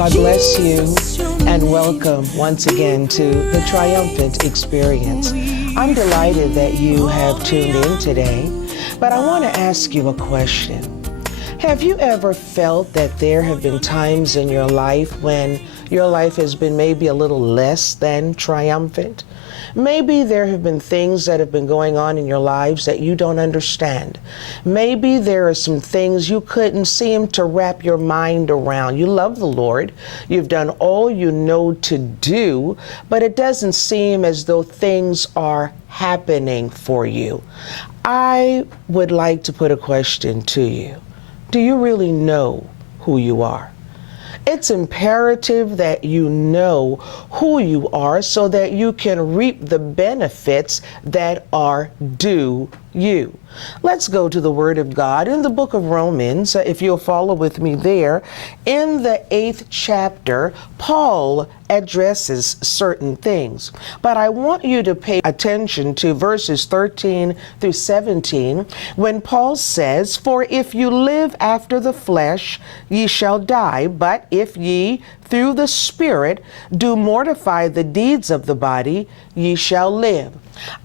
God bless you and welcome once again to the Triumphant Experience. I'm delighted that you have tuned in today, but I want to ask you a question. Have you ever felt that there have been times in your life when your life has been maybe a little less than triumphant? Maybe there have been things that have been going on in your lives that you don't understand. Maybe there are some things you couldn't seem to wrap your mind around. You love the Lord. You've done all you know to do, but it doesn't seem as though things are happening for you. I would like to put a question to you. Do you really know who you are? It's imperative that you know who you are so that you can reap the benefits that are due you. Let's go to the Word of God in the book of Romans, if you'll follow with me there. In the 8th chapter, Paul addresses certain things, but I want you to pay attention to verses 13 through 17 when Paul says, "For if you live after the flesh, ye shall die, but if ye through the Spirit do mortify the deeds of the body, ye shall live."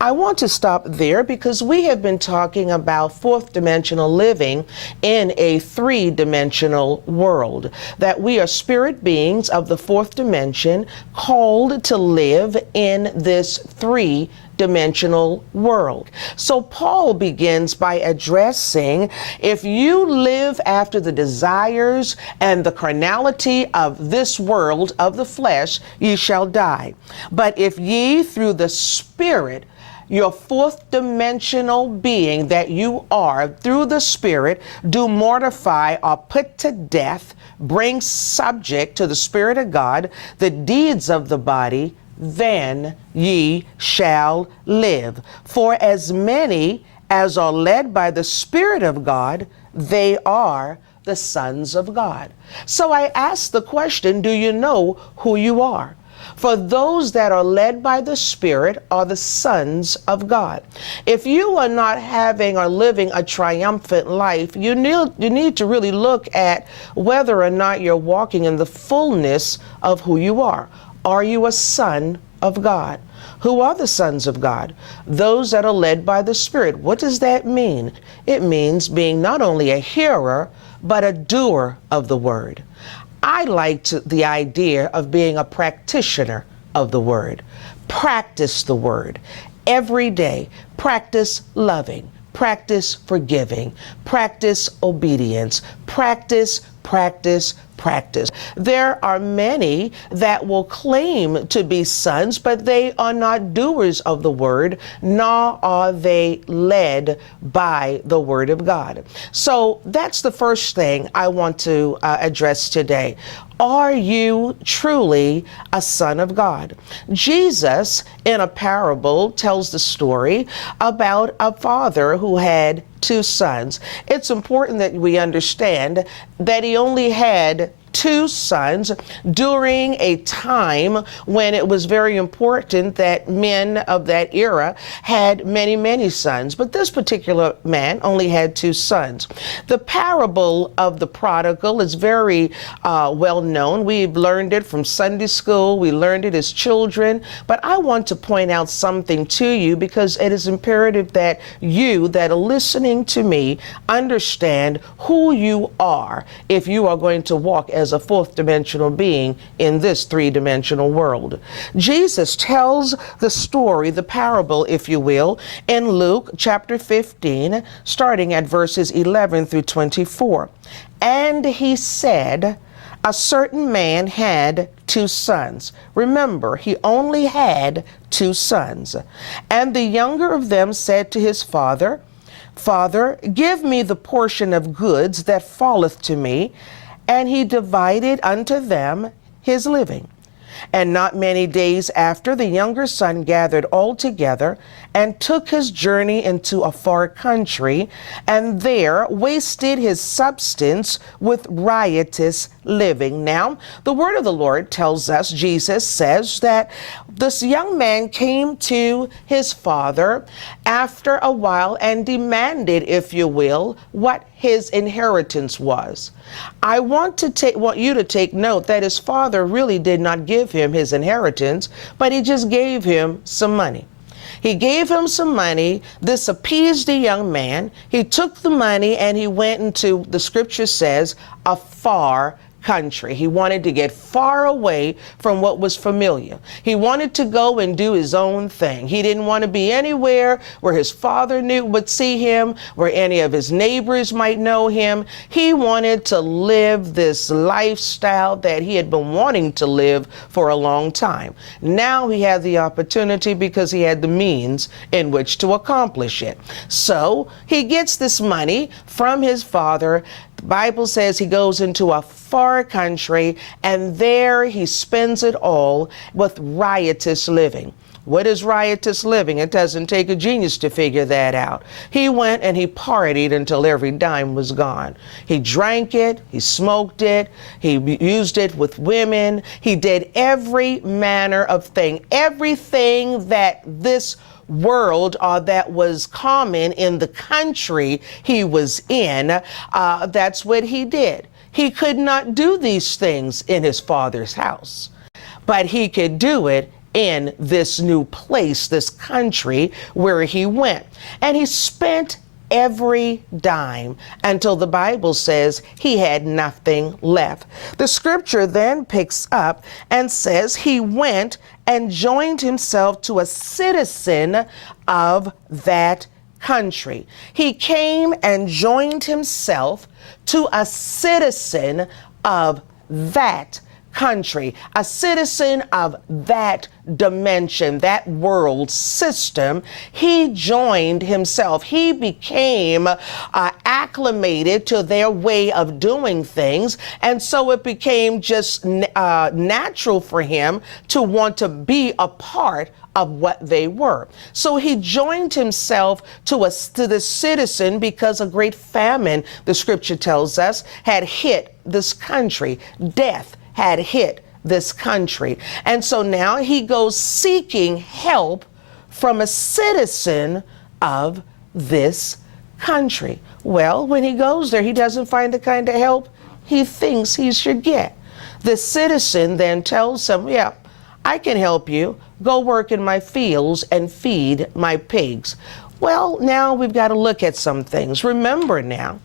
I want to stop there because we have been talking about fourth dimensional living in a three-dimensional world, that we are spirit beings of the fourth dimension called to live in this three-dimensional world. So Paul begins by addressing, if you live after the desires and the carnality of this world of the flesh, ye shall die. But if ye through the Spirit, your fourth dimensional being that you are, through the Spirit, do mortify or put to death, bring subject to the Spirit of God, the deeds of the body, then ye shall live. For as many as are led by the Spirit of God, they are the sons of God. So I ask the question, do you know who you are? For those that are led by the Spirit are the sons of God. If you are not having or living a triumphant life, you need to really look at whether or not you're walking in the fullness of who you are. Are you a son of God? Who are the sons of God? Those that are led by the Spirit. What does that mean? It means being not only a hearer, but a doer of the word. I like the idea of being a practitioner of the word. Practice the word every day. Practice loving. Practice forgiving. Practice obedience. Practice. There are many that will claim to be sons, but they are not doers of the word, nor are they led by the word of God. So that's the first thing I want to address today. Are you truly a son of God? Jesus, in a parable, tells the story about a father who had two sons. It's important that we understand that he only had two sons during a time when it was very important that men of that era had many sons. But this particular man only had two sons. The parable of the prodigal is very well known. We've learned it from Sunday school. We learned it as children. But I want to point out something to you because it is imperative that you that are listening to me understand who you are if you are going to walk as a fourth dimensional being in this three-dimensional world. Jesus tells the story, the parable, if you will, in Luke chapter 15, starting at verses 11 through 24. And he said, a certain man had two sons. Remember, he only had two sons. And the younger of them said to his father, Father, give me the portion of goods that falleth to me. And he divided unto them his living. And not many days after, the younger son gathered all together and took his journey into a far country, and there wasted his substance with riotous living. Now, the word of the Lord tells us, Jesus says that this young man came to his father after a while and demanded, if you will, what his inheritance was. I want you to take note that his father really did not give him his inheritance, but he just gave him some money. He gave him some money. This appeased the young man. He took the money and he went into, the scripture says, a far country. He wanted to get far away from what was familiar. He wanted to go and do his own thing. He didn't want to be anywhere where his father would see him, where any of his neighbors might know him. He wanted to live this lifestyle that he had been wanting to live for a long time. Now he had the opportunity because he had the means in which to accomplish it. So he gets this money from his father. The Bible says he goes into a far country, and there he spends it all with riotous living. What is riotous living? It doesn't take a genius to figure that out. He went and he partied until every dime was gone. He drank it, he smoked it, he used it with women, he did every manner of thing, everything that this world that was common in the country he was in. That's what he did. He could not do these things in his father's house, but he could do it in this new place, this country where he went. And he spent every dime until the Bible says he had nothing left. The scripture then picks up and says he went and joined himself to a citizen of that country. He came and joined himself to a citizen of that country, a citizen of that dimension, that world system. He joined himself. He became acclimated to their way of doing things. And so it became just natural for him to want to be a part of what they were. So he joined himself to the citizen because a great famine, the scripture tells us, had hit this country. Death had hit this country. And so now he goes seeking help from a citizen of this country. Well, when he goes there, he doesn't find the kind of help he thinks he should get. The citizen then tells him, yeah, I can help you. Go work in my fields and feed my pigs. Well, now we've got to look at some things. Remember now,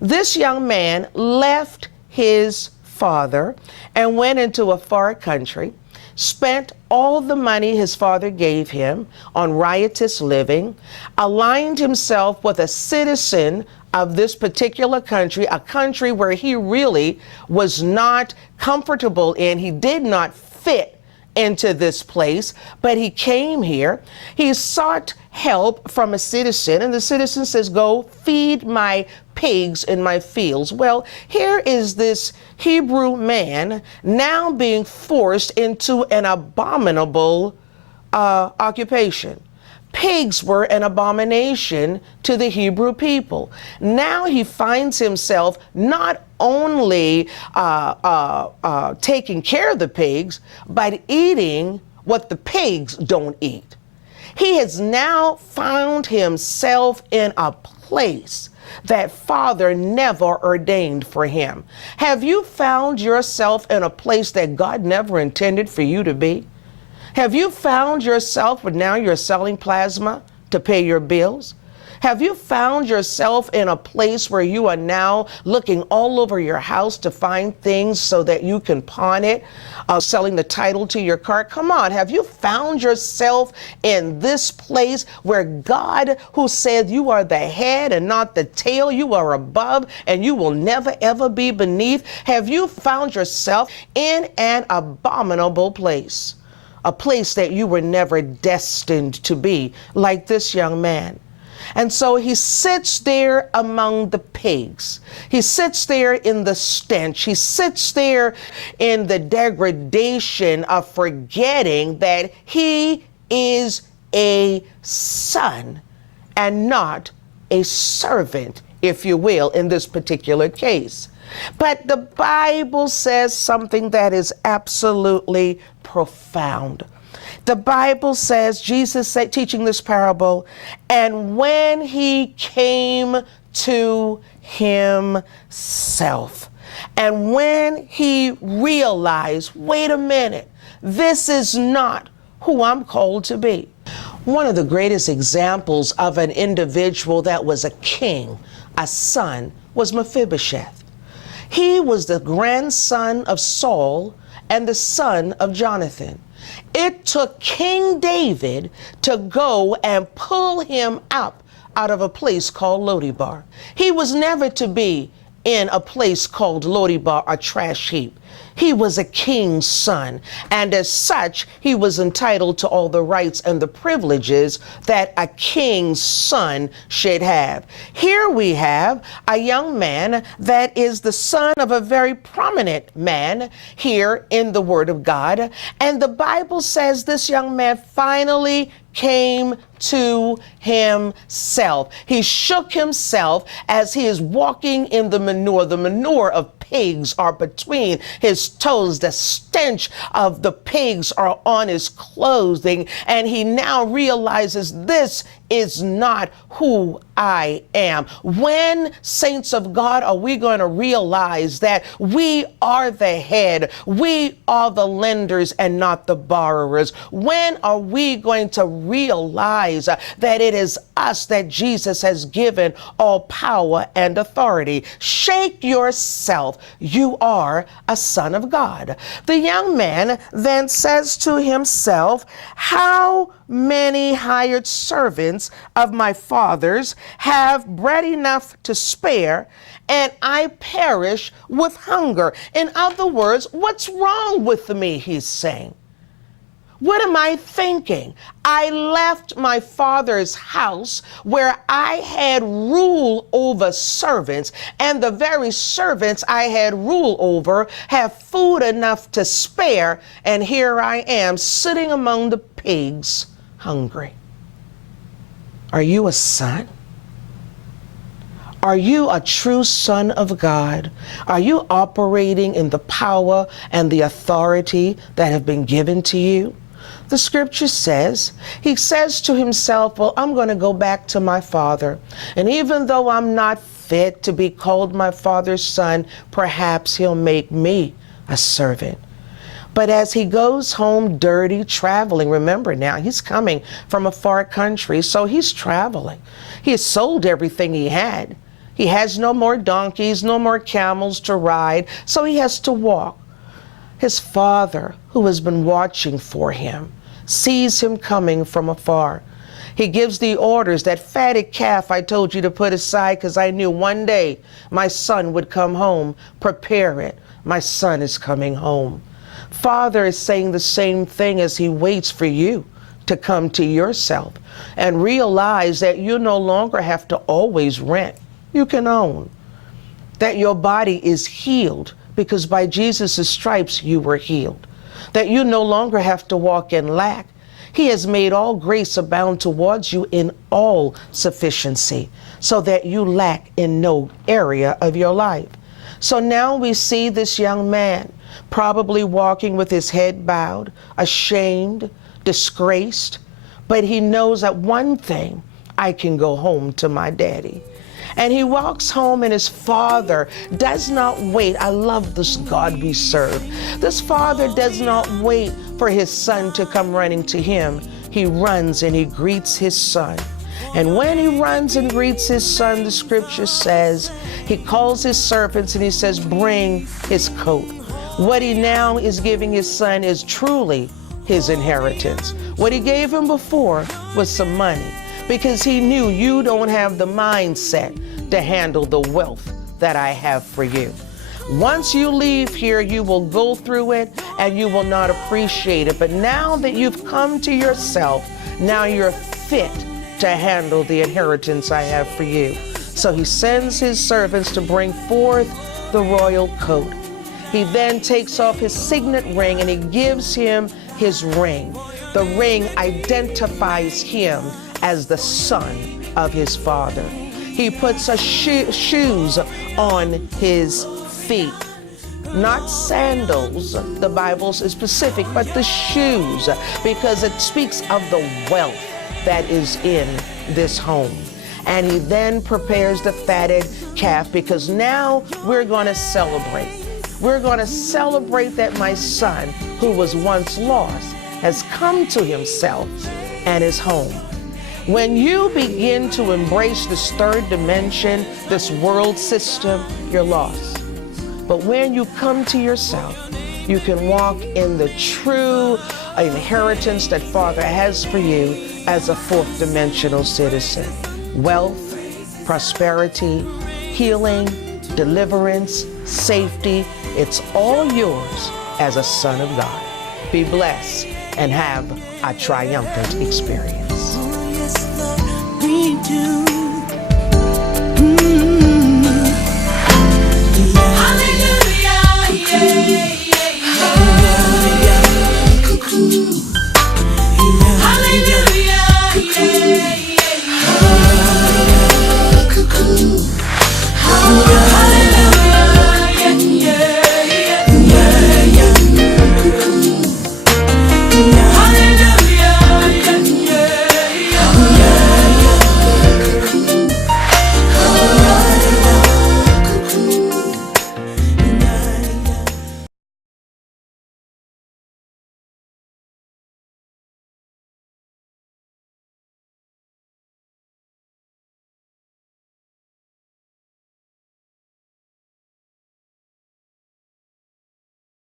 this young man left his father and went into a far country, spent all the money his father gave him on riotous living, aligned himself with a citizen of this particular country, a country where he really was not comfortable in. He did not fit into this place, but he came here. He sought help from a citizen, and the citizen says, go feed my pigs in my fields. Well, here is this Hebrew man now being forced into an abominable occupation. Pigs were an abomination to the Hebrew people. Now he finds himself not only taking care of the pigs, but eating what the pigs don't eat. He has now found himself in a place that Father never ordained for him. Have you found yourself in a place that God never intended for you to be? Have you found yourself where now you're selling plasma to pay your bills? Have you found yourself in a place where you are now looking all over your house to find things so that you can pawn it, selling the title to your car? Come on, have you found yourself in this place where God, who said you are the head and not the tail, you are above and you will never ever be beneath? Have you found yourself in an abominable place? A place that you were never destined to be, like this young man. And so he sits there among the pigs. He sits there in the stench. He sits there in the degradation of forgetting that he is a son and not a servant, if you will, in this particular case. But the Bible says something that is absolutely profound. The Bible says, Jesus said, teaching this parable, and when he came to himself, and when he realized, wait a minute, this is not who I'm called to be. One of the greatest examples of an individual that was a king, a son, was Mephibosheth. He was the grandson of Saul and the son of Jonathan. It took King David to go and pull him up out of a place called Lo-debar. He was never to be in a place called Lo-debar, a trash heap. He was a king's son, and as such, he was entitled to all the rights and the privileges that a king's son should have. Here we have a young man that is the son of a very prominent man here in the Word of God, and the Bible says this young man finally came to himself. He shook himself as he is walking in the manure of pigs are between his toes. The stench of the pigs are on his clothing, and he now realizes this is not who I am. When, saints of God, are we going to realize that we are the head, we are the lenders and not the borrowers? When are we going to realize that it is us that Jesus has given all power and authority? Shake yourself. You are a son of God. The young man then says to himself, how many hired servants of my father's have bread enough to spare, and I perish with hunger? In other words, what's wrong with me, he's saying. What am I thinking? I left my father's house where I had rule over servants, and the very servants I had rule over have food enough to spare, and here I am sitting among the pigs, hungry. Are you a son? Are you a true son of God? Are you operating in the power and the authority that have been given to you? The scripture says, he says to himself, well, I'm going to go back to my father. And even though I'm not fit to be called my father's son, perhaps he'll make me a servant. But as he goes home dirty, traveling, remember now, he's coming from a far country, so he's traveling. He has sold everything he had. He has no more donkeys, no more camels to ride, so he has to walk. His father, who has been watching for him, sees him coming from afar. He gives the orders, that fatted calf I told you to put aside because I knew one day my son would come home. Prepare it. My son is coming home. Father is saying the same thing as he waits for you to come to yourself and realize that you no longer have to always rent. You can own. That your body is healed because by Jesus' stripes you were healed. That you no longer have to walk in lack. He has made all grace abound towards you in all sufficiency, so that you lack in no area of your life. So now we see this young man probably walking with his head bowed, ashamed, disgraced, but he knows that one thing, I can go home to my daddy. And he walks home, and his father does not wait. I love this God we serve. This father does not wait for his son to come running to him. He runs and he greets his son. And when he runs and greets his son, the scripture says, he calls his servants and he says, bring his coat. What he now is giving his son is truly his inheritance. What he gave him before was some money, because he knew you don't have the mindset to handle the wealth that I have for you. Once you leave here, you will go through it and you will not appreciate it. But now that you've come to yourself, now you're fit to handle the inheritance I have for you. So he sends his servants to bring forth the royal coat. He then takes off his signet ring and he gives him his ring. The ring identifies him as the son of his father. He puts shoes on his feet. Not sandals, the Bible is specific, but the shoes, because it speaks of the wealth that is in this home. And he then prepares the fatted calf, because now we're going to celebrate. We're going to celebrate that my son, who was once lost, has come to himself and is home. When you begin to embrace this third dimension, this world system, you're lost. But when you come to yourself, you can walk in the true inheritance that Father has for you as a fourth dimensional citizen. Wealth, prosperity, healing, deliverance, safety, it's all yours as a son of God. Be blessed and have a triumphant experience. Oh, yes, Lord, we do.